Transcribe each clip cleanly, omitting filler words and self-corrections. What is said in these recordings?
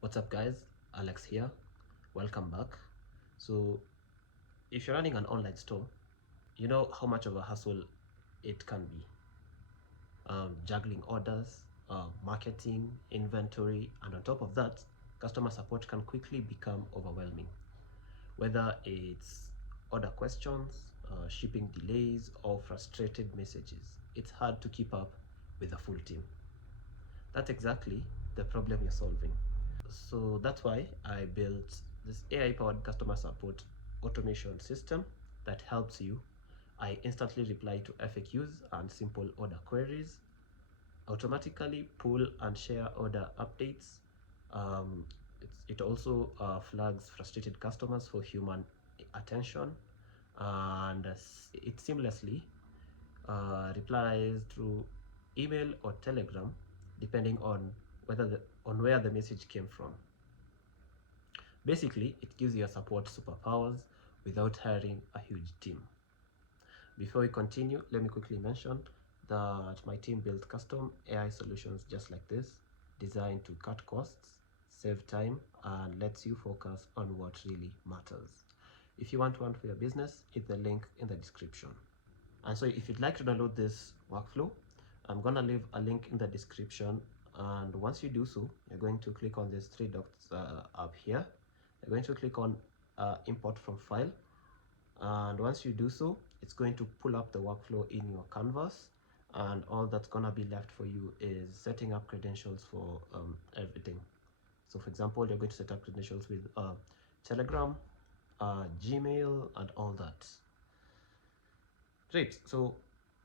What's up guys, Alex here. Welcome back. So if you're running an online store, you know how much of a hassle it can be. Juggling orders, marketing, inventory, and on top of that, customer support can quickly become overwhelming. Whether it's order questions, shipping delays, or frustrated messages, it's hard to keep up with a full team. That's exactly the problem you're solving. So that's why I built this AI-powered customer support automation system that helps you. I instantly reply to FAQs and simple order queries, automatically pull and share order updates. Um, it also flags frustrated customers for human attention, and it seamlessly replies through email or telegram, depending on where the message came from. Basically, it gives your support superpowers without hiring a huge team. Before we continue, let me quickly mention that my team builds custom AI solutions just like this, designed to cut costs, save time, and lets you focus on what really matters. If you want one for your business, hit the link in the description. And so if you'd like to download this workflow, I'm gonna leave a link in the description, and once you do so, you're going to click on these three dots up here. You're going to click on import from file, and once you do so, it's going to pull up the workflow in your canvas, and all that's gonna be left for you is setting up credentials for everything. So for example, you're going to set up credentials with Telegram, Gmail, and all that. Great. So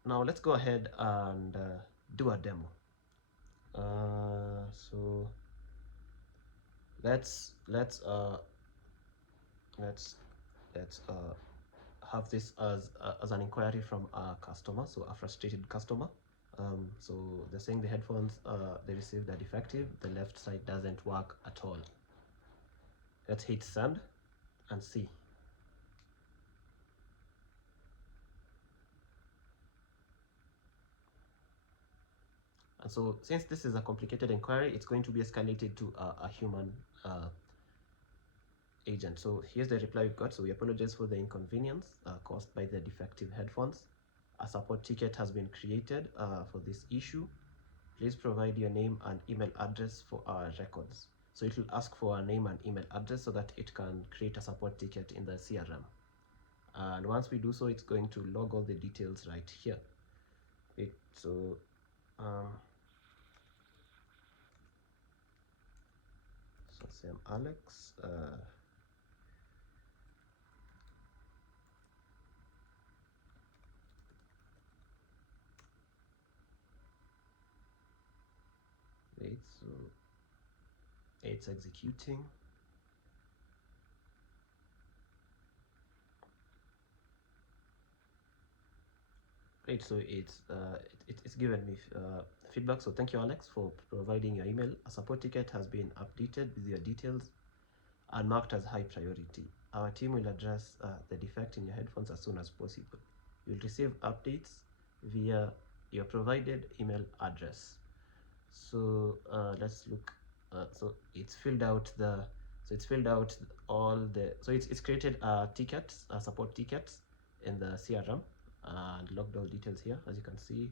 now let's go ahead and do a demo. So let's have this as an inquiry from a customer, so a frustrated customer. So they're saying the headphones they received are defective. The left side doesn't work at all. Let's hit send and see. And so since this is a complicated inquiry, it's going to be escalated to a human agent. So here's the reply we've got. So we apologize for the inconvenience caused by the defective headphones. A support ticket has been created for this issue. Please provide your name and email address for our records. So it will ask for a name and email address so that it can create a support ticket in the CRM. And once we do so, it's going to log all the details right here. So say I'm Alex. Wait, so it's executing. Great, so it's given me feedback. So thank you, Alex, for providing your email. A support ticket has been updated with your details and marked as high priority. Our team will address the defect in your headphones as soon as possible. You'll receive updates via your provided email address. So let's look. So it's filled out all the. So it's created tickets, support tickets in the CRM, and logged all details here, as you can see.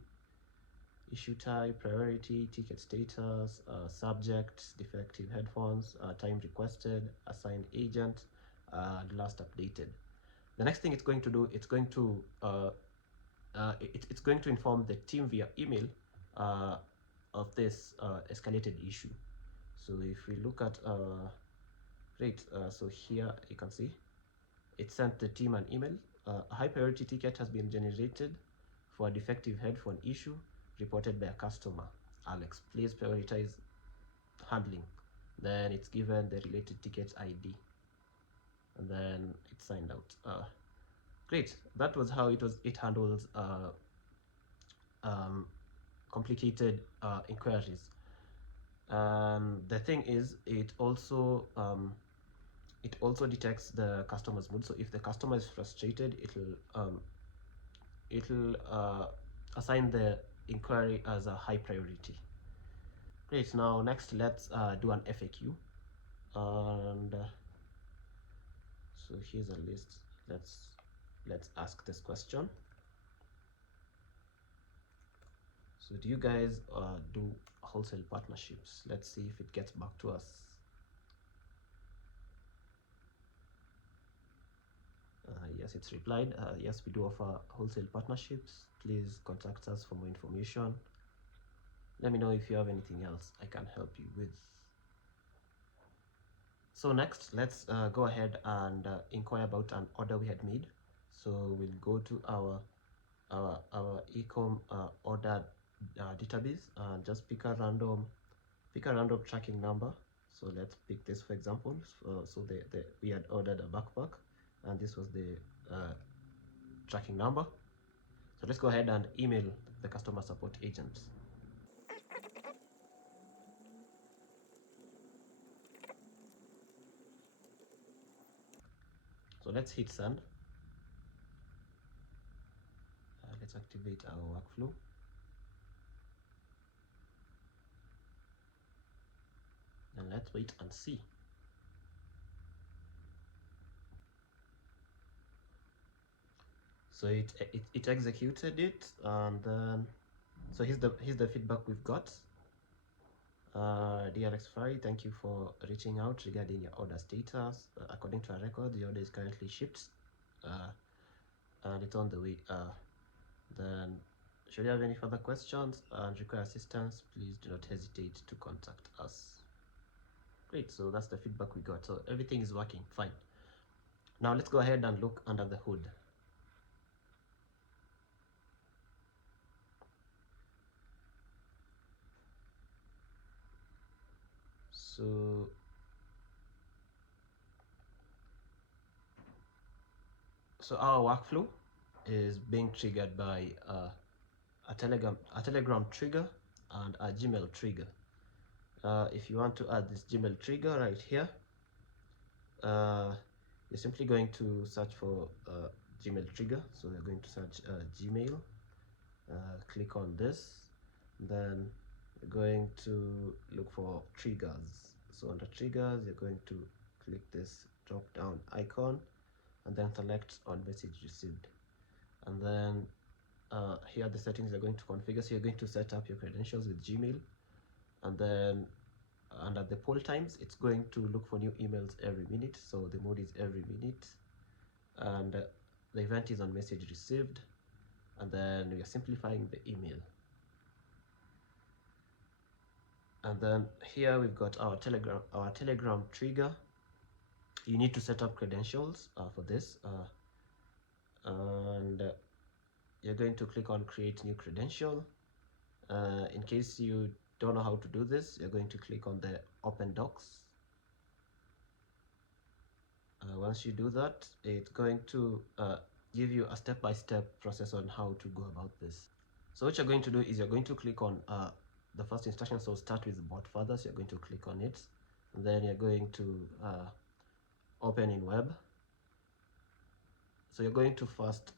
Issue type, priority, ticket status, subject, defective headphones, time requested, assigned agent, and last updated. The next thing it's going to do, it's going to inform the team via email of this escalated issue. So if we look at so here you can see it sent the team an email. A high priority ticket has been generated for a defective headphone issue reported by a customer, Alex. Please prioritize handling. Then it's given the related ticket ID, and then it's signed out. Great. That was how it handles complicated inquiries. The thing is, it also detects the customer's mood. So if the customer is frustrated, it'll assign the inquiry as a high priority. Great. Now next, let's do an FAQ. And so here's a list. Let's ask this question. So do you guys do wholesale partnerships? Let's see if it gets back to us. Yes, it's replied. Yes, we do offer wholesale partnerships. Please contact us for more information. Let me know if you have anything else I can help you with. So next, let's go ahead and inquire about an order we had made. So we'll go to our ecom order database and just pick a random tracking number. So let's pick this for example. So we had ordered a backpack, and this was the tracking number. So let's go ahead and email the customer support agent. So let's hit send. Let's activate our workflow. And let's wait and see. So it executed it, and then so here's the feedback we've got. Dear Alex, thank you for reaching out regarding your order status. According to our record, the order is currently shipped, and it's on the way. Then, should you have any further questions and require assistance, please do not hesitate to contact us. Great, so that's the feedback we got. So everything is working fine. Now let's go ahead and look under the hood. So our workflow is being triggered by a Telegram trigger and a Gmail trigger. If you want to add this Gmail trigger right here, you're simply going to search for Gmail trigger. So you're going to search Gmail, click on this, then you're going to look for triggers. So under triggers, you're going to click this drop down icon and then select on message received, and then here are the settings you're going to configure. So you're going to set up your credentials with Gmail, and then under the poll times, it's going to look for new emails every minute. So the mode is every minute, and the event is on message received, and then we are simplifying the email. And then here we've got our Telegram trigger. You need to set up credentials for this, and you're going to click on create new credential. In case you don't know how to do this, you're going to click on the open docs. Once you do that, it's going to give you a step-by-step process on how to go about this. So what you're going to do is you're going to click on the first instruction. So start with bot further. So you're going to click on it, and then you're going to open in web. So you're going to first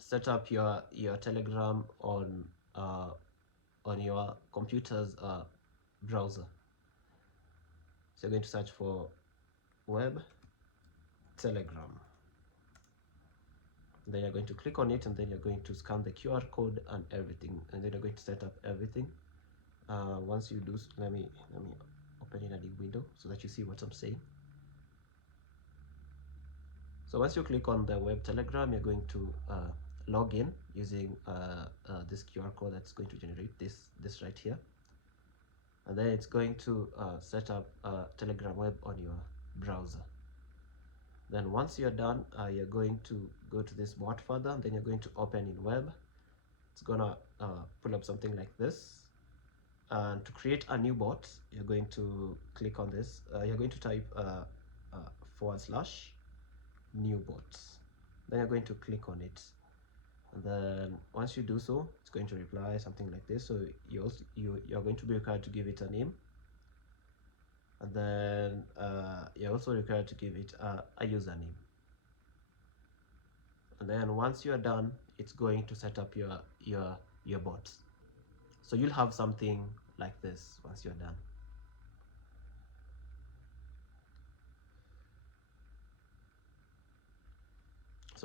set up your Telegram on your computer's browser. So you're going to search for web Telegram. Then you're going to click on it, and then you're going to scan the QR code and everything, and then you're going to set up everything. Once you do, let me open in a new window so that you see what I'm saying. So once you click on the web Telegram, you're going to log in using this QR code that's going to generate this right here, and then it's going to set up Telegram web on your browser. Then once you're done, you're going to go to this bot further, and then you're going to open in web. It's gonna pull up something like this, and to create a new bot, you're going to click on this. You're going to type / new bots. Then you're going to click on it, and then once you do so, it's going to reply something like this. So you're going to be required to give it a name, and then you're also required to give it a username. And then once you're done, it's going to set up your bot. So you'll have something like this once you're done.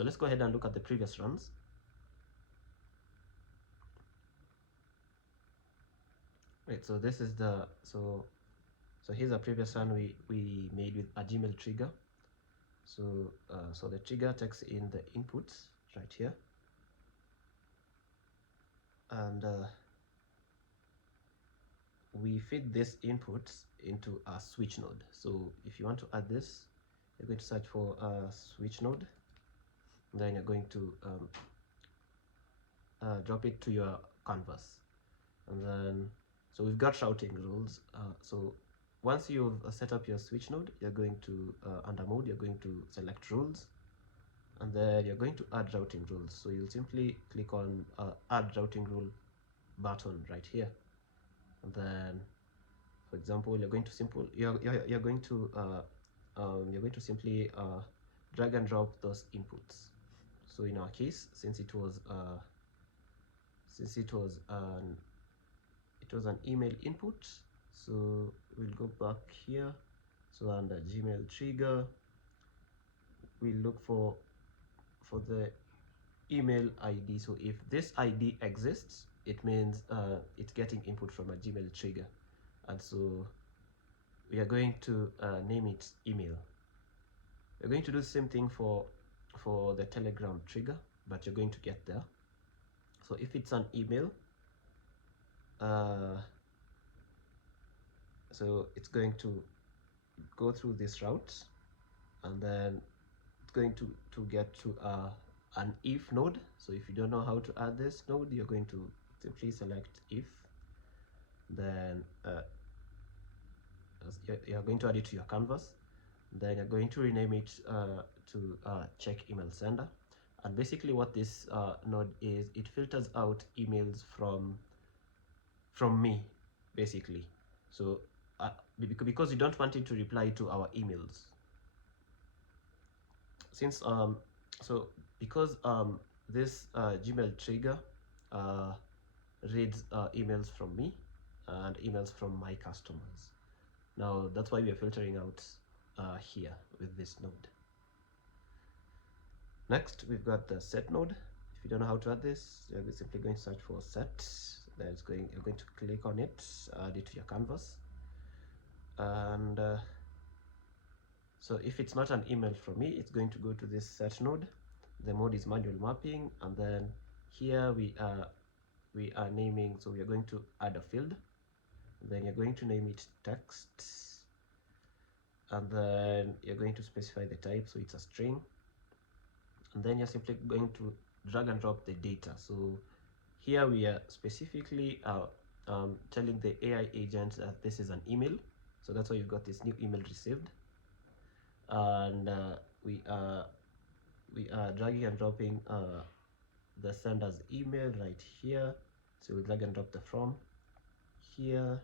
So let's go ahead and look at the previous runs. Right, so this is the so here's a previous run we made with a Gmail trigger. So so the trigger takes in the inputs right here, and we feed these inputs into a switch node. So if you want to add this, you're going to search for a switch node, then you're going to drop it to your canvas, and then so we've got routing rules. So once you've set up your switch node, you're going to under mode, you're going to select rules, and then you're going to add routing rules. So you'll simply click on add routing rule button right here, and then for example you're going to simply drag and drop those inputs. So in our case, since it was an email input, so we'll go back here. So under Gmail trigger, we look for the email ID. So if this ID exists, it means it's getting input from a Gmail trigger, and so we are going to name it email. We're going to do the same thing for the Telegram trigger, but you're going to get there. So if it's an email, so it's going to go through this route, and then it's going to get to an if node. So if you don't know how to add this node, you're going to simply select if, then you're going to add it to your canvas, then you're going to rename it to check email sender. And basically what this node is, it filters out emails from me basically. So because you don't want it to reply to our emails, since so because this Gmail trigger reads emails from me and emails from my customers. Now that's why we are filtering out here with this node. Next, we've got the set node. If you don't know how to add this, you're simply going to search for set. Then you're going to click on it, add it to your canvas, and so if it's not an email from me, it's going to go to this set node. The mode is manual mapping, and then here we are naming. So we are going to add a field, then you're going to name it text, and then you're going to specify the type, so it's a string, and then you're simply going to drag and drop the data. So here we are specifically telling the AI agent that this is an email, so that's why you've got this new email received, and we are dragging and dropping the sender's email right here. So we drag and drop the from here,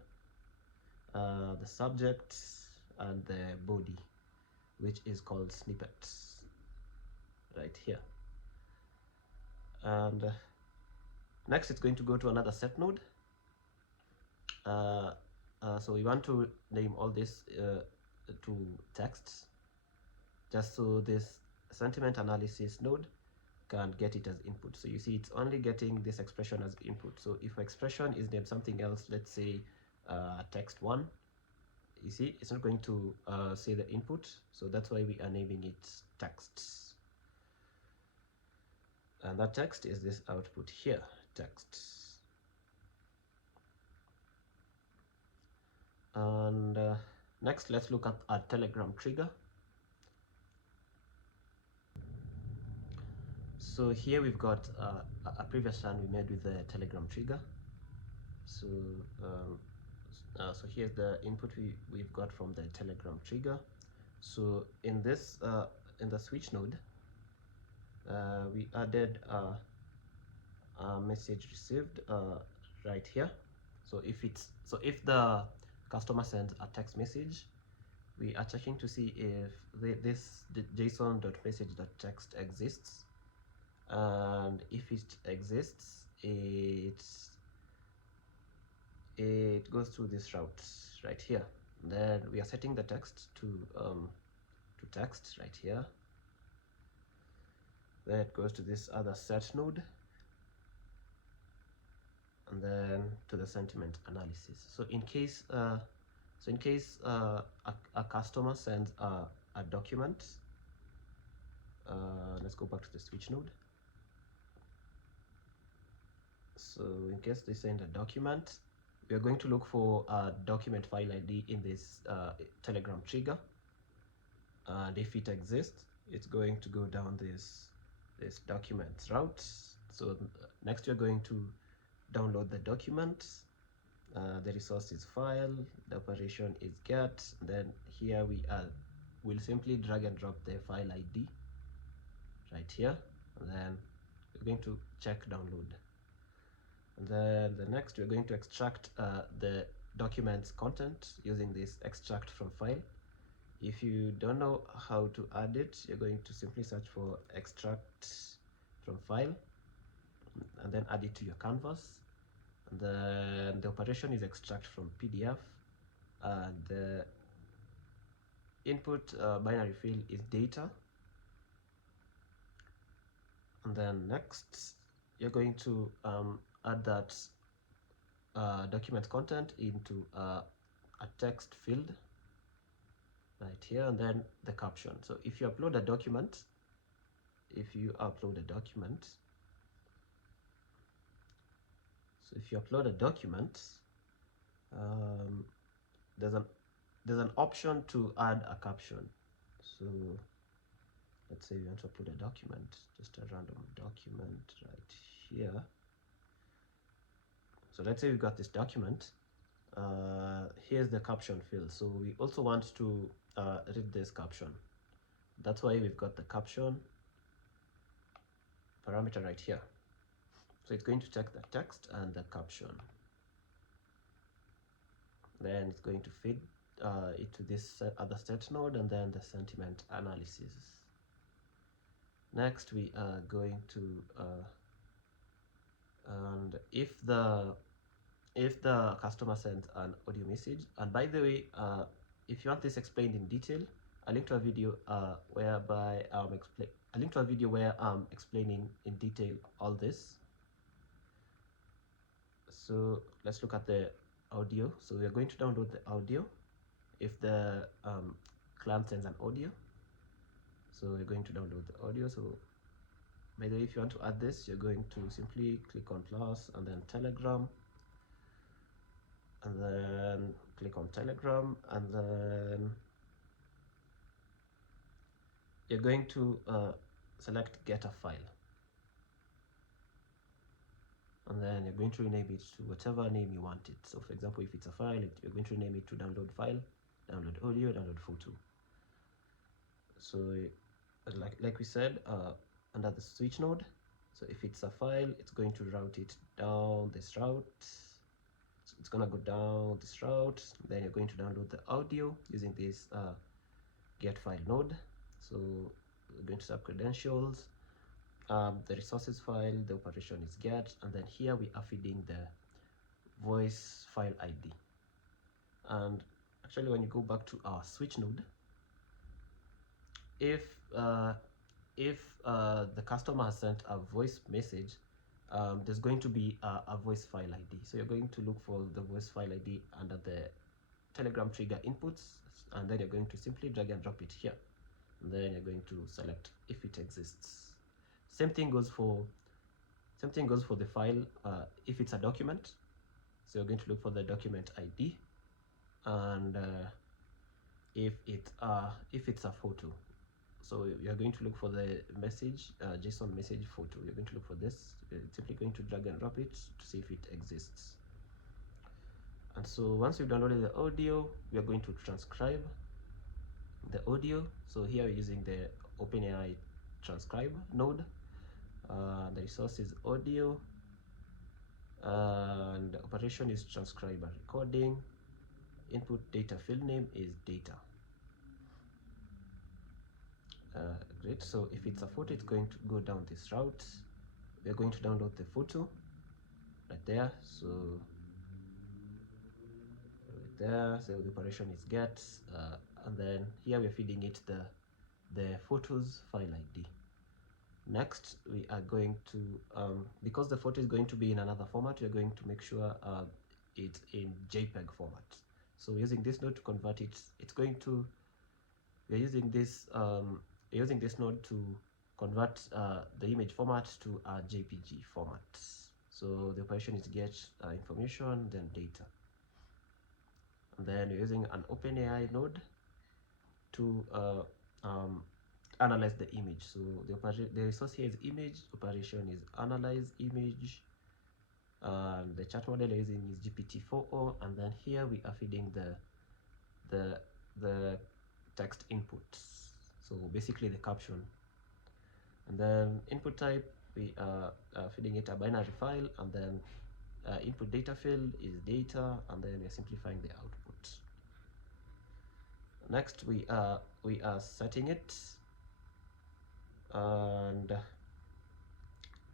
the subject, and the body, which is called snippets right here. And next it's going to go to another set node. So we want to name all this to texts, just so this sentiment analysis node can get it as input. So you see it's only getting this expression as input. So if expression is named something else, let's say text1, you see it's not going to say the input. So that's why we are naming it text, and that text is this output here, text. And next, let's look at our Telegram trigger. So here we've got a previous run we made with the Telegram trigger. So so here's the input we've got from the Telegram trigger. So in this in the switch node, we added a message received right here. So if the customer sends a text message, we are checking to see if this json.message.text exists, and if it exists, it goes through this route right here. Then we are setting the text to text right here, Then it goes to this other set node, and then to the sentiment analysis. So in case a customer sends a document, let's go back to the switch node. So in case they send a document, we are going to look for a document file ID in this Telegram trigger, and if it exists, it's going to go down this documents route. So next we're going to download the document. The resources file, the operation is get, then here we'll simply drag and drop the file ID right here, and then we're going to check download. And then the next, we're going to extract the document's content using this extract from file. If you don't know how to add it, you're going to simply search for extract from file and then add it to your canvas. And then the operation is extract from PDF, and the input binary field is data. And then next, you're going to add that document content into a text field right here, and then the caption. So if you upload a document, there's an option to add a caption. So let's say we want to upload a document, just a random document right here. So let's say we've got this document. Here's the caption field. So we also want to read this caption. That's why we've got the caption parameter right here. So it's going to check the text and the caption. Then it's going to feed it to this other set node, and then the sentiment analysis. Next, we are going to and if the customer sends an audio message, and by the way, if you want this explained in detail, I linked to a video where I'm explaining in detail all this. So let's look at the audio. So we are going to download the audio if the client sends an audio. So we're going to download the audio. So by the way, if you want to add this, you're going to simply click on plus and then Telegram, and then click on Telegram, and then you're going to select get a file, and then you're going to rename it to whatever name you want it. So for example, if it's a file, you're going to rename it to download file, download audio, download photo. So like we said, under the switch node, so if it's a file, it's going to route it down this route. So it's gonna go down this route. Then you're going to download the audio using this get file node. So we're going to set credentials, the resources file, the operation is get, and then here we are feeding the voice file ID. And actually, when you go back to our switch node, if the customer has sent a voice message, there's going to be a voice file ID. So you're going to look for the voice file ID under the Telegram trigger inputs, and then you're going to simply drag and drop it here, and then you're going to select if it exists. Same thing goes for the file if it's a document. So you're going to look for the document ID, and if it's a photo, so you're going to look for the message, JSON message photo. You're going to look for this. You're simply going to drag and drop it to see if it exists. And so once you've downloaded the audio, we are going to transcribe the audio. So here we're using the OpenAI transcribe node. The resource is audio, and the operation is transcriber recording. Input data field name is data. Great. So if it's a photo, it's going to go down this route. We're going to download the photo right there. So right there, so the operation is get, and then here we're feeding it the photos file ID. Next, we are going to, because the photo is going to be in another format, we're going to make sure it's in JPEG format. So using this node to convert it, it's going to, we're using this node to convert the image format to a JPG format. So the operation is get information, then data. And then we're using an OpenAI node to analyze the image. So the resource here is image, operation is analyze image, the chat model we're using is GPT-4o, and then here we are feeding the text inputs, so basically the caption. And then input type, we are feeding it a binary file, and then input data field is data, and then we're simplifying the output. Next, we are setting it, and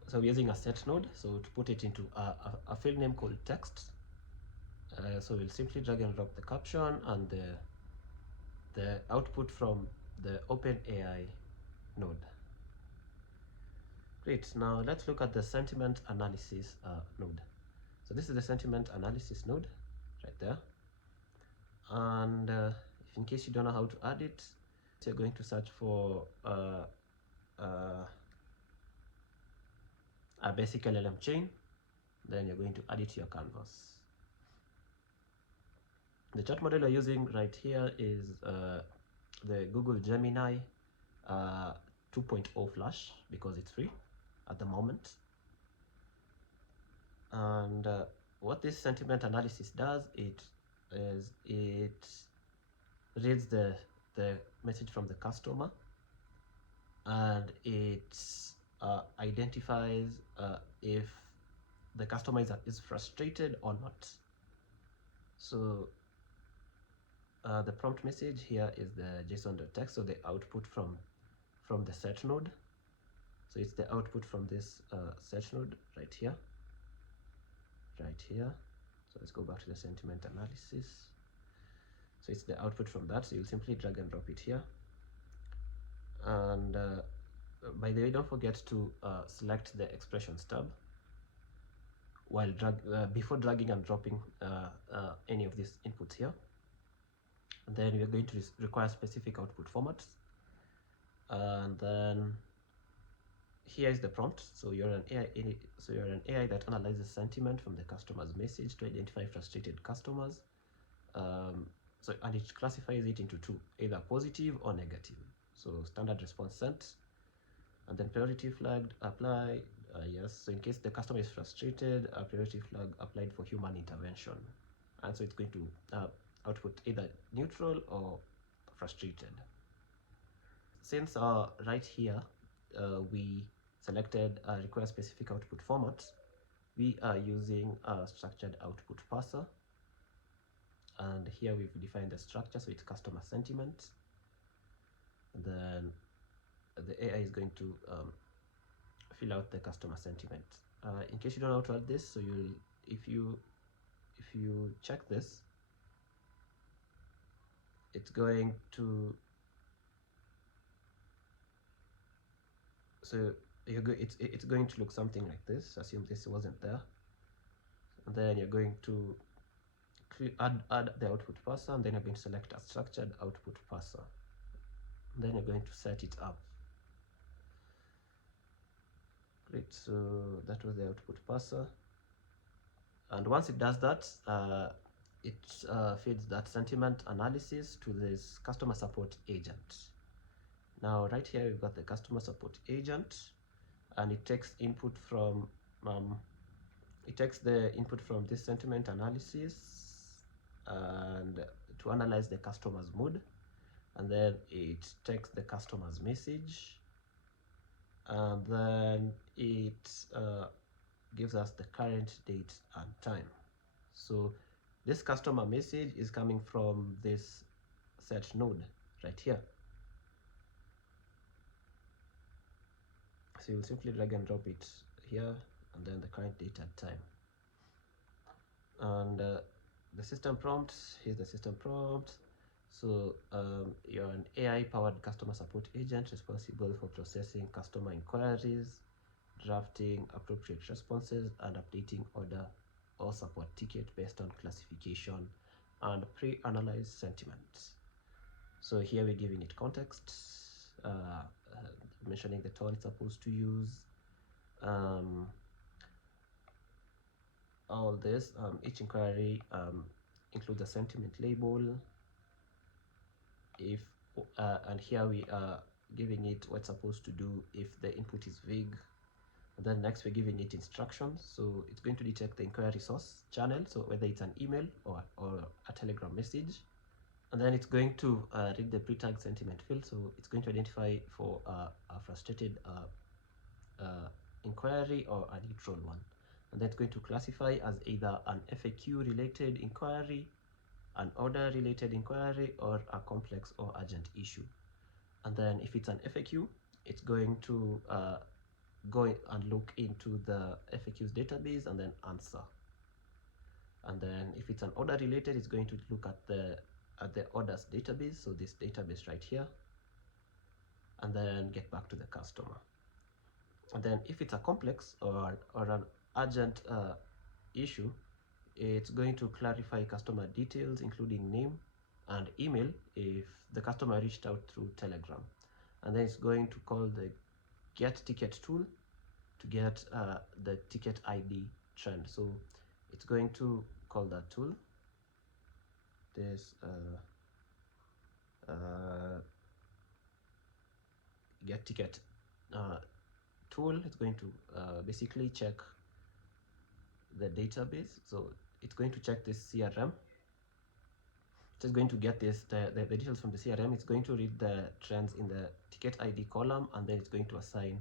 so we're using a set node, so to put it into a field name called text. So we'll simply drag and drop the caption and the output from the OpenAI node. Great, now let's look at the sentiment analysis node. So this is the sentiment analysis node right there. And if in case you don't know how to add it, so you're going to search for a basic LLM chain, then you're going to add it to your canvas. The chat model we're using right here is the Google Gemini 2.0 Flash, because it's free at the moment. And what this sentiment analysis does, it reads the message from the customer, and it identifies if the customer is frustrated or not. So the prompt message here is the JSON.text, so the output from the set node. So it's the output from this set node right here. So let's go back to the sentiment analysis. So it's the output from that, so you'll simply drag and drop it here. And by the way, don't forget to select the expressions tab while before dragging and dropping any of these inputs here. And then we're going to require specific output formats. And then here is the prompt. So you're an AI that analyzes sentiment from the customer's message to identify frustrated customers. And it classifies it into two, either positive or negative. So standard response sent, and then priority flagged apply, yes. So in case the customer is frustrated, a priority flag applied for human intervention. And so it's going to output either neutral or frustrated. Since right here we selected require specific output format, we are using a structured output parser, and here we've defined the structure, so it's customer sentiment. And then the AI is going to fill out the customer sentiment. In case you don't know how to add this, so if you check this, it's going to, so it's going to look something like this. Assume this wasn't there, and then you're going to add the output parser, and then you're going to select a structured output parser. And then you're going to set it up. Great, so that was the output parser. And once it does that, it feeds that sentiment analysis to this customer support agent. Now right here we've got the customer support agent, and it takes input from the input from this sentiment analysis and to analyze the customer's mood, and then it takes the customer's message, and then it gives us the current date and time. So this customer message is coming from this set node right here. So you'll simply drag and drop it here, and then the current date and time. And the system prompt, here's the system prompt. So you're an AI-powered customer support agent responsible for processing customer inquiries, drafting appropriate responses, and updating order or support ticket based on classification and pre-analyzed sentiments. So here we're giving it context, mentioning the tone it's supposed to use, all this. Each inquiry includes a sentiment label. If and here we are giving it what's supposed to do if the input is vague. And then next we're giving it instructions. So it's going to detect the inquiry source channel, so whether it's an email or a Telegram message. And then it's going to read the pre-tag sentiment field. So it's going to identify for a frustrated inquiry or a neutral one. And then it's going to classify as either an FAQ related inquiry, an order related inquiry, or a complex or urgent issue. And then if it's an FAQ, it's going to go and look into the FAQs database and then answer. And then if it's an order related, it's going to look at the orders database, so this database right here, and then get back to the customer. And then if it's a complex or an urgent issue, it's going to clarify customer details, including name and email if the customer reached out through Telegram. And then it's going to call the get ticket tool to get the ticket ID trend. So it's going to call that tool, this get ticket tool. It's going to basically check the database. So it's going to check this CRM. It's going to get this the details from the CRM. It's going to read the trends in the ticket ID column, and then it's going to assign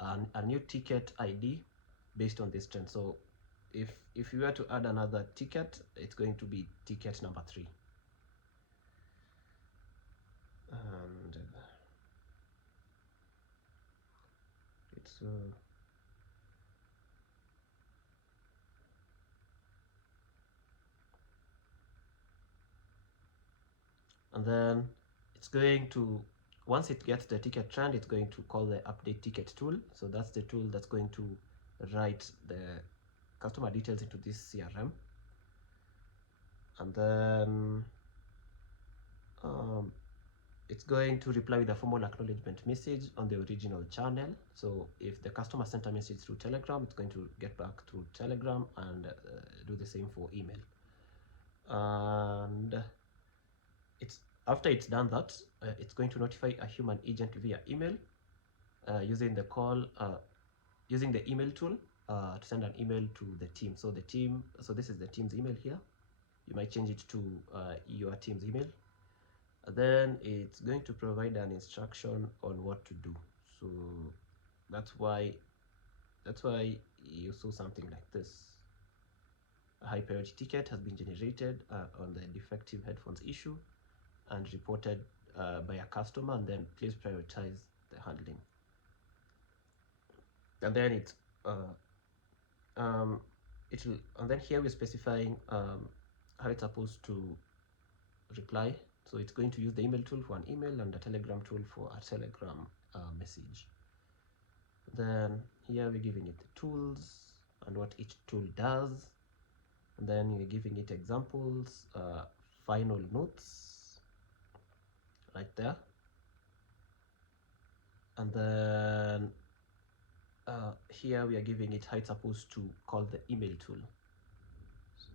a new ticket ID based on this trend. So if you were to add another ticket, it's going to be ticket number 3. And it's and then it's going to, once it gets the ticket trend, it's going to call the update ticket tool. So that's the tool that's going to write the customer details into this CRM. And then it's going to reply with a formal acknowledgement message on the original channel. So if the customer sent a message through Telegram, it's going to get back through Telegram and do the same for email. And after it's done that, it's going to notify a human agent via email using the email tool to send an email to the team. So this is the team's email here. You might change it to your team's email. Then it's going to provide an instruction on what to do. So that's why you saw something like this. A high priority ticket has been generated on the defective headphones issue and reported by a customer, and then please prioritize the handling. And then it's and then here we're specifying how it's supposed to reply. So it's going to use the email tool for an email and a Telegram tool for a Telegram message. Then here we're giving it the tools and what each tool does, and then we're giving it examples, final notes right there. And then here we are giving it how it's supposed to call the email tool.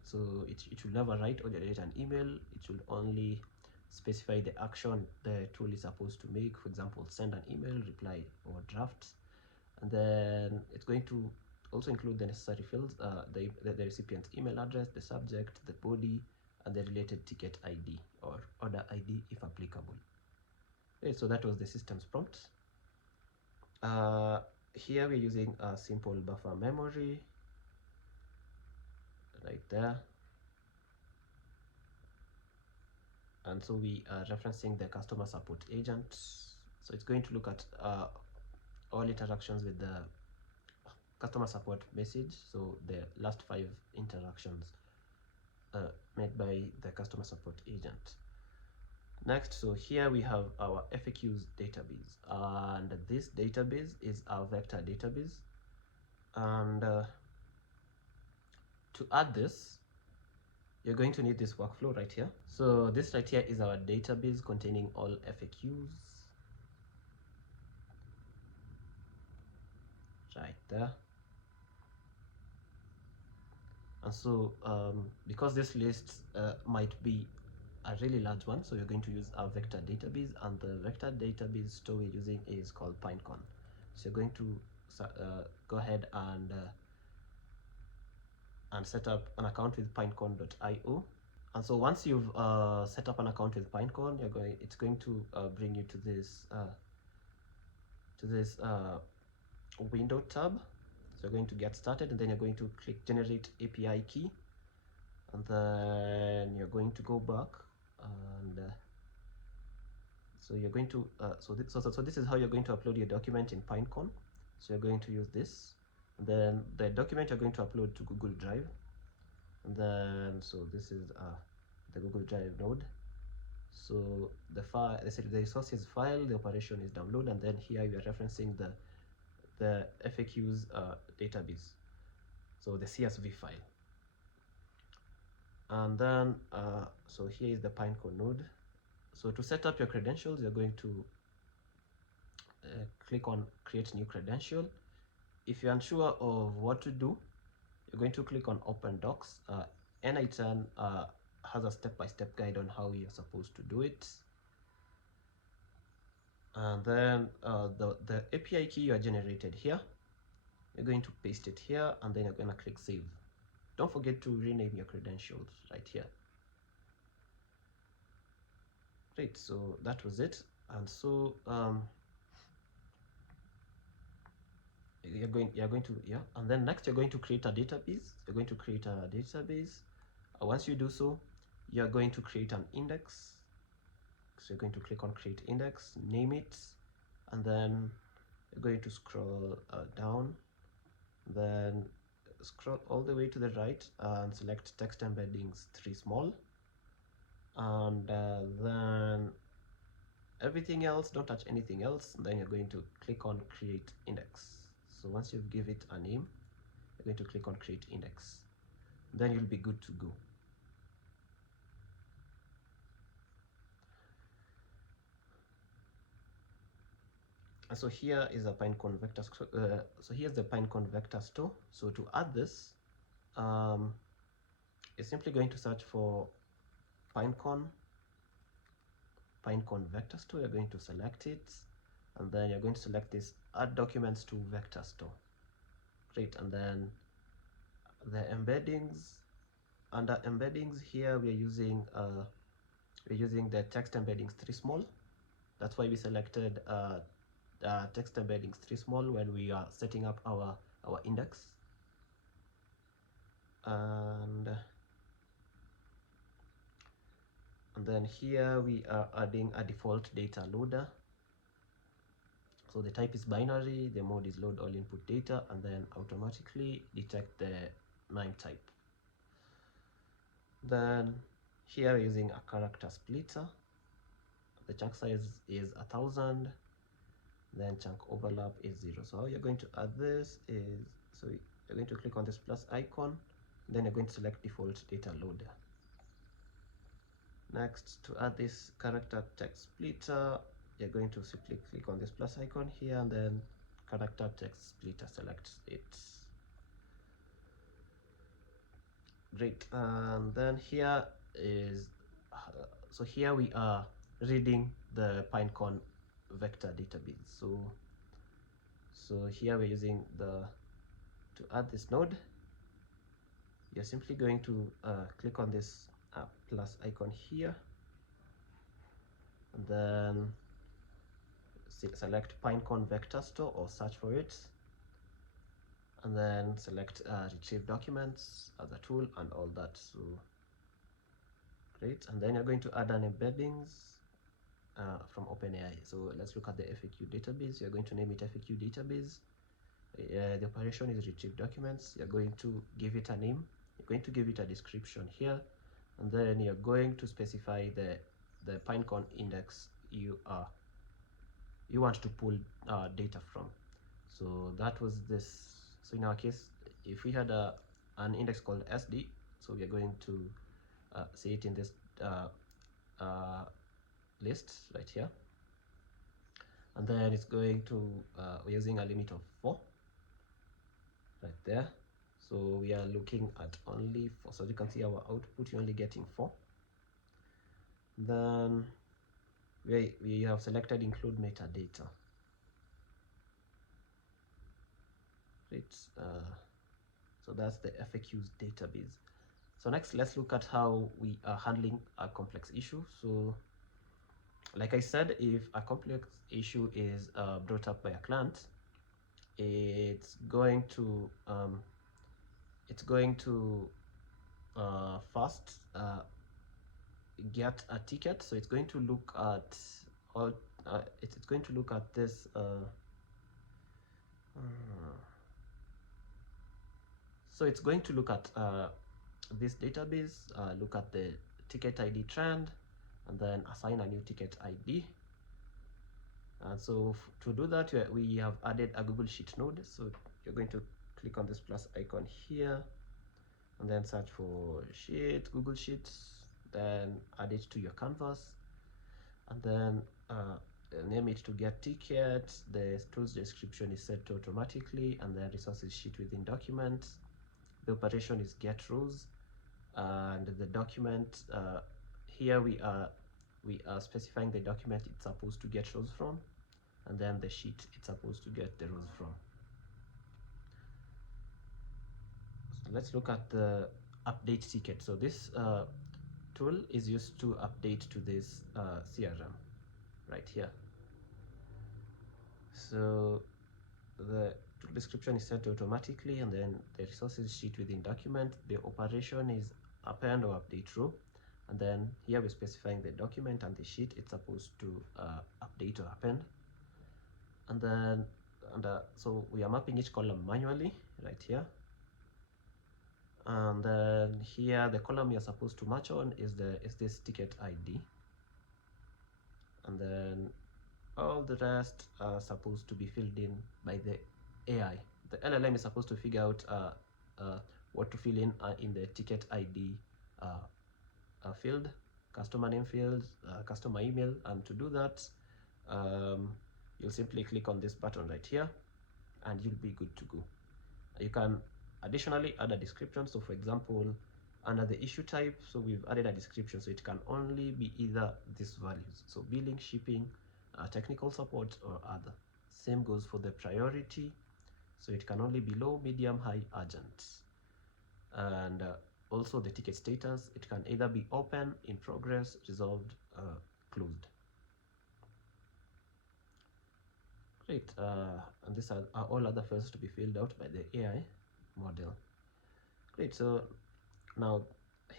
So it will never write or generate an email. It will only specify the action the tool is supposed to make. For example, send an email, reply, or draft. And then it's going to also include the necessary fields, the recipient's email address, the subject, the body, and the related ticket ID or order ID if applicable. Okay, so that was the system's prompt. Here we're using a simple buffer memory right there. And so we are referencing the customer support agent. So it's going to look at all interactions with the customer support message. So the last 5 interactions made by the customer support agent. Next, so here we have our FAQs database, and this database is our vector database. And to add this, you're going to need this workflow right here. So this right here is our database containing all FAQs right there. And so because this list might be a really large one, so you're going to use our vector database, and the vector database store we're using is called Pinecone. So you're going to go ahead and set up an account with pinecone.io. And so once you've set up an account with Pinecone, it's going to bring you to this window tab. So you're going to get started, and then you're going to click generate API key, and then you're going to go back, and so you're going to so this is how you're going to upload your document in Pinecone. So you're going to use this, and then the document you're going to upload to Google Drive, and then so this is the Google Drive node. So the file, the resources file, the operation is download, and then here we are referencing the FAQs database, so the CSV file. And then so here is the Pinecone node. So to set up your credentials, you're going to click on create new credential. If you're unsure of what to do, you're going to click on open docs. n8n has a step-by-step guide on how you're supposed to do it. And then the API key you are generated here, you're going to paste it here, and then you're going to click save. Don't forget to rename your credentials right here. Great, so that was it. And so you're going to and then next you're going to create a database. You're going to create a database. Once you do so, you're going to create an index. So you're going to click on create index, name it, and then you're going to scroll down, then scroll all the way to the right and select text embeddings 3 small, and then everything else, don't touch anything else. And then you're going to click on create index. So once you give it a name, you're going to click on create index, then you'll be good to go. And so here is a Pinecone vector. So here's the Pinecone vector store. So to add this, you're simply going to search for Pinecone vector store. You're going to select it, and then you're going to select this add documents to vector store. Great. And then the embeddings, under embeddings here we're using the text embeddings 3 small. That's why we selected text embeddings 3 small when we are setting up our index. And then here we are adding a default data loader. So the type is binary, the mode is load all input data, and then automatically detect the MIME type. Then here we're using a character splitter. The chunk size is 1000, then chunk overlap is 0. So how you're going to add this is, so you're going to click on this plus icon, then you're going to select default data loader. Next, to add this character text splitter, you're going to simply click on this plus icon here, and then character text splitter, select it. Great. And then here is so here we are reading the Pinecone vector database. So here we're using to add this node, you're simply going to click on this plus icon here, and then select Pinecone vector store or search for it, and then select retrieve documents as a tool and all that. So great. And then you're going to add an embeddings from OpenAI. So let's look at the FAQ database. You're going to name it FAQ database. The operation is retrieve documents. You're going to give it a name. You're going to give it a description here, and then you're going to specify the the pinecone index you want to pull data from. So that was this. So in our case, if we had an index called SD, so we are going to see it in this list right here, and then it's going to we're using a limit of 4 right there. So we are looking at only 4. So you can see our output, you're only getting 4. Then we have selected include metadata. Right. So that's the FAQs database. So next, let's look at how we are handling a complex issue. So like I said, if a complex issue is brought up by a client, it's going to first get a ticket. So it's going to look at all it's going to look at this so it's going to look at this database, look at the ticket ID trend, and then assign a new ticket ID. And so to do that, we have added a Google Sheet node. So you're going to click on this plus icon here, and then search for Sheet, Google Sheets, then add it to your canvas, and then name it to get ticket. The tools description is set to automatically, and then resources sheet within document. The operation is get rows, and the document here we are specifying the document it's supposed to get rows from, and then the sheet it's supposed to get the rows from. So let's look at the update ticket. So this tool is used to update to this CRM right here. So the tool description is set automatically, and then the resources sheet within document. The operation is append or update row, and then here we're specifying the document and the sheet it's supposed to update or append. And then so we are mapping each column manually right here. And then here the column you're supposed to match on is this ticket ID, and then all the rest are supposed to be filled in by the AI. The LLM is supposed to figure out what to fill in the ticket ID field, customer name field, customer email. And to do that, you'll simply click on this button right here, and you'll be good to go. You can additionally add a description. So for example, under the issue type, so we've added a description, so it can only be either these values, so billing, shipping, technical support, or other. Same goes for the priority, so it can only be low, medium, high, urgent. And also the ticket status, it can either be open, in progress, resolved, closed. Great. And these are all other fields to be filled out by the AI model. Great. So now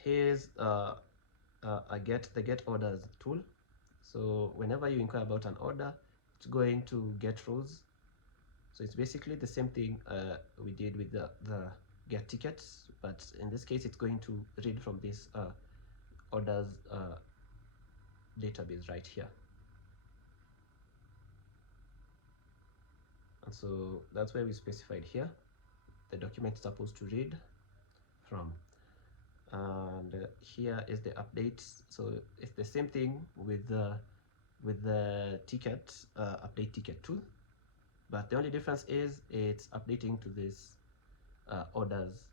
here's the get orders tool. So whenever you inquire about an order, it's going to get rows. So it's basically the same thing we did with the get tickets, but in this case it's going to read from this orders database right here. And so that's where we specified here the document is supposed to read from. And here is the updates. So it's the same thing with the ticket update ticket tool, but the only difference is it's updating to this orders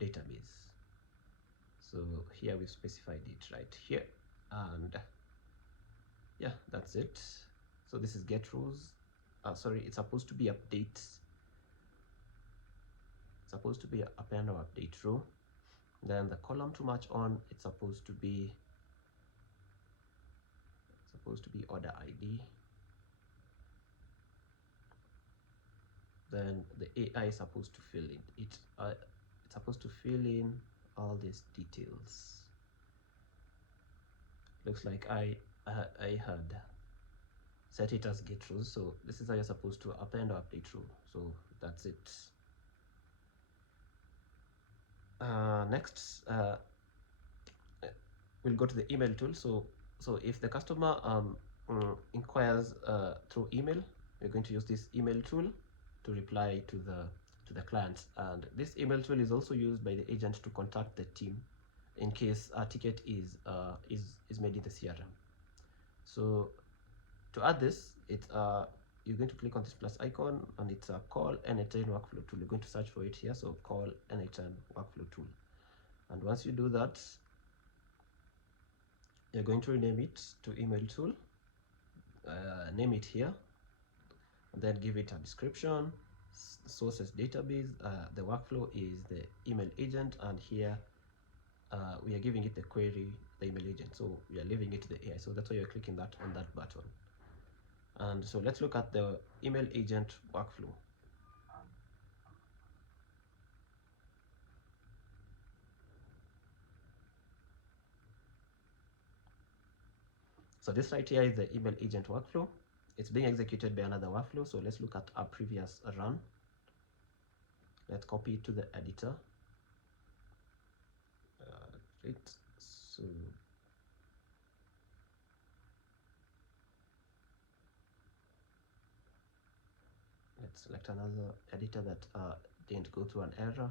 database. So here we've specified it right here, and yeah, that's it. So this is get rows. Sorry, it's supposed to be update. It's supposed to be append or update row. Then the column to match on, it's supposed to be order ID. Then the AI is supposed to fill in it's supposed to fill in all these details. Looks like I had set it as get rows, so this is how you're supposed to append or update row. So that's it. Next, we'll go to the email tool. So So if the customer inquires through email, we're going to use this email tool to reply to the client, and this email tool is also used by the agent to contact the team in case a ticket is made in the CRM. So to add this, it's you're going to click on this plus icon, and it's a call n8n workflow tool. You're going to search for it here, so call n8n workflow tool. And once you do that, you're going to rename it to email tool, name it here, and then give it a description. Sources database, the workflow is the email agent, and here we are giving it the query, the email agent, so we are leaving it to the AI. So that's why you're clicking that on that button. And so let's look at the email agent workflow. So this right here is the email agent workflow. It's being executed by another workflow. So let's look at our previous run. Let's copy it to the editor. Great. So let's select another editor that didn't go through an error.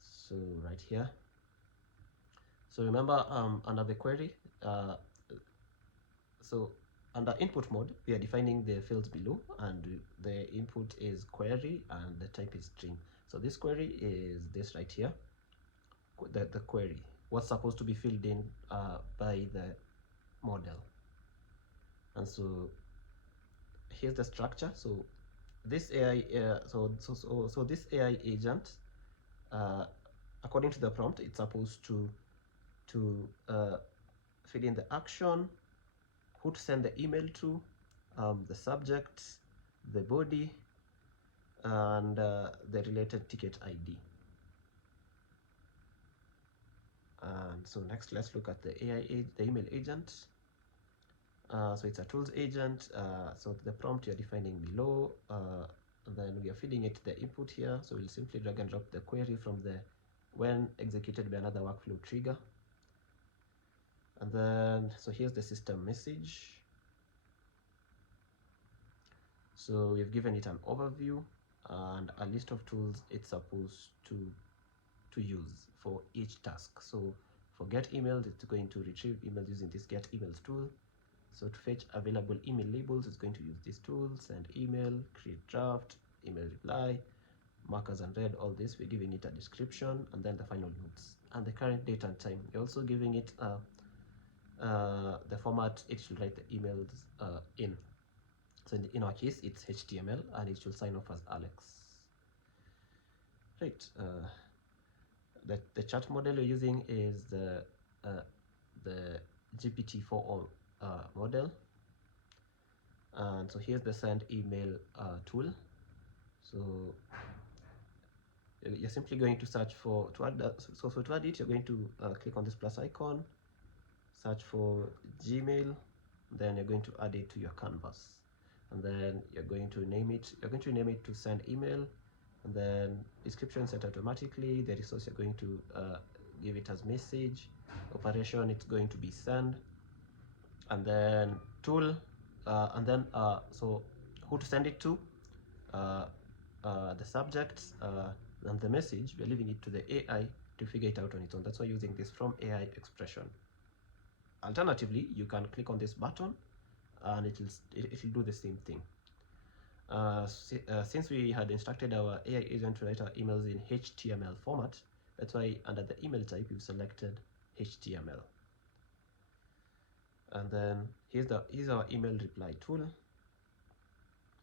So right here. So remember, under the query, so under input mode, we are defining the fields below, and the input is query and the type is string. So this query is this right here, the query, what's supposed to be filled in by the model. And so here's the structure. So this AI, so this AI agent, according to the prompt, it's supposed to fill in the action, who to send the email to, the subject, the body, and the related ticket ID. And so next, let's look at the the email agent. So it's a tools agent. So the prompt you're defining below, and then we are feeding it the input here. So we'll simply drag and drop the query from the when executed by another workflow trigger. And then, so here's the system message. So we've given it an overview and a list of tools it's supposed to use for each task. So for get emails, it's going to retrieve emails using this get emails tool. So to fetch available email labels, it's going to use this tool, send email, create draft, email reply, markers and read, all this. We're giving it a description, and then the final notes and the current date and time. We're also giving it the format it should write the emails in. So in our case, it's HTML, and it should sign off as Alex. Right. The chat model we're using is the GPT-4o model. And so here's the send email tool. So you're simply going to search for, to add that. So to add it, you're going to click on this plus icon, search for Gmail, then you're going to add it to your canvas, and then you're going to name it. You're going to name it to send email, and then description set automatically. The resource you're going to give it as message. Operation, it's going to be send, and then tool, and then so who to send it to, the subject, and the message. We're leaving it to the AI to figure it out on its own. That's why using this from AI expression. Alternatively, you can click on this button and it'll do the same thing. Since we had instructed our AI agent to write our emails in HTML format, that's why under the email type we've selected HTML. And then here's our email reply tool.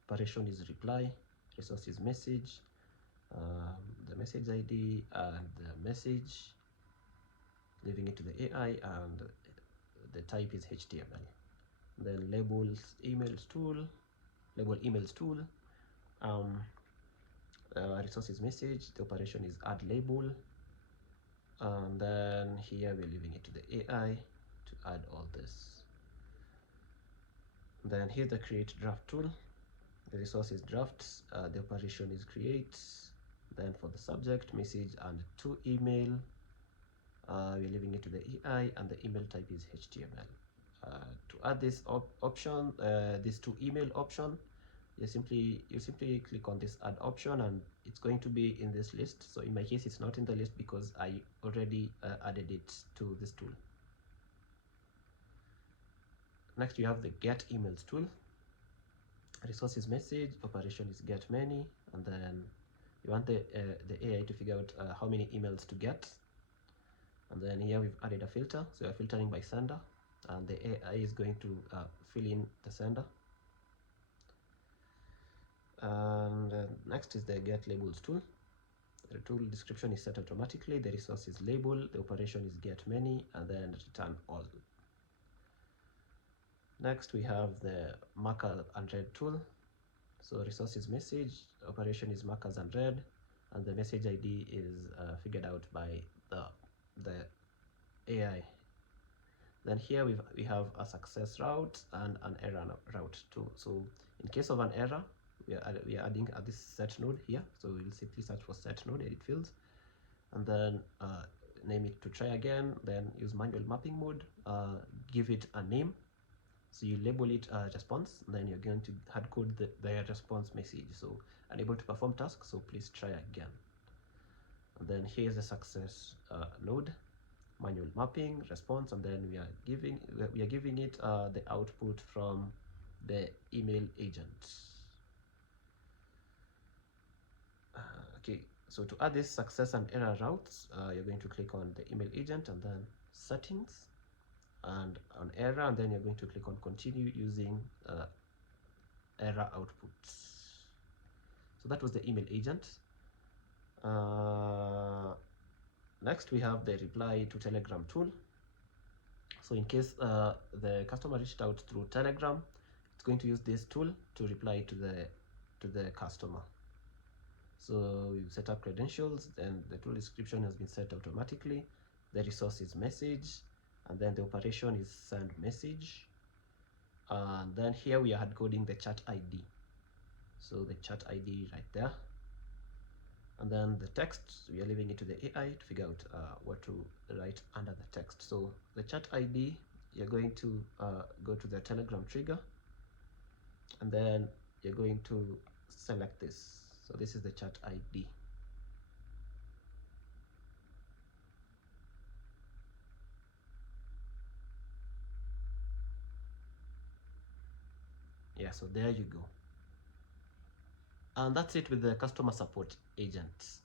Operation is reply, resource is message, the message ID and the message, leaving it to the AI, and the type is HTML. Then labels emails tool, label emails tool, resource is message, the operation is add label, and then here we're leaving it to the AI to add all this. Then here's the create draft tool. The resource is drafts, the operation is create, then for the subject, message and to email, we're leaving it to the EI, and the email type is HTML. To add this option, this to email option, you simply click on this add option, and it's going to be in this list. So in my case, it's not in the list because I already added it to this tool. Next, you have the get emails tool. Resources message, operation is get many, and then you want the AI to figure out how many emails to get. And then here we've added a filter, so we're filtering by sender, and the AI is going to fill in the sender. And next is the get labels tool. The tool description is set automatically, the resource is label, the operation is get many, and then return all. Next we have the marker and read tool. So resource is message, operation is markers and read, and the message ID is figured out by the AI. Then here we have a success route and an error route too. So in case of an error, we are adding this set node here. So we'll simply search for set node, edit fields, and then name it to try again. Then use manual mapping mode, give it a name. So you label it response, then you're going to hard code the response message. So unable to perform task, so please try again. And then here's the success node, manual mapping, response, and then we are giving it the output from the email agent. Okay, so to add this success and error routes, you're going to click on the email agent and then settings, and on error, and then you're going to click on continue using error outputs. So that was the email agent. Next we have the reply to Telegram tool. So in case the customer reached out through Telegram, it's going to use this tool to reply to the customer. So you set up credentials, then the tool description has been set automatically, the resource is message, and then the operation is send message. And then here we are hard coding the chat ID. So the chat ID right there. And then the text, we are leaving it to the AI to figure out what to write under the text. So the chat ID, you're going to go to the Telegram trigger, and then you're going to select this. So this is the chat ID. Yeah, so there you go. And that's it with the customer support agent.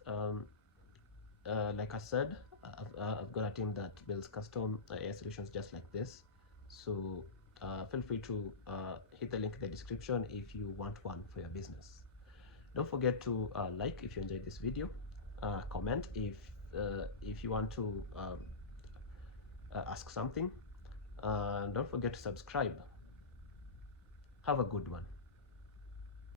Like I said, I've got a team that builds custom AI solutions just like this. So feel free to hit the link in the description if you want one for your business. Don't forget to like if you enjoyed this video, comment if you want to ask something, and don't forget to subscribe. Have a good one.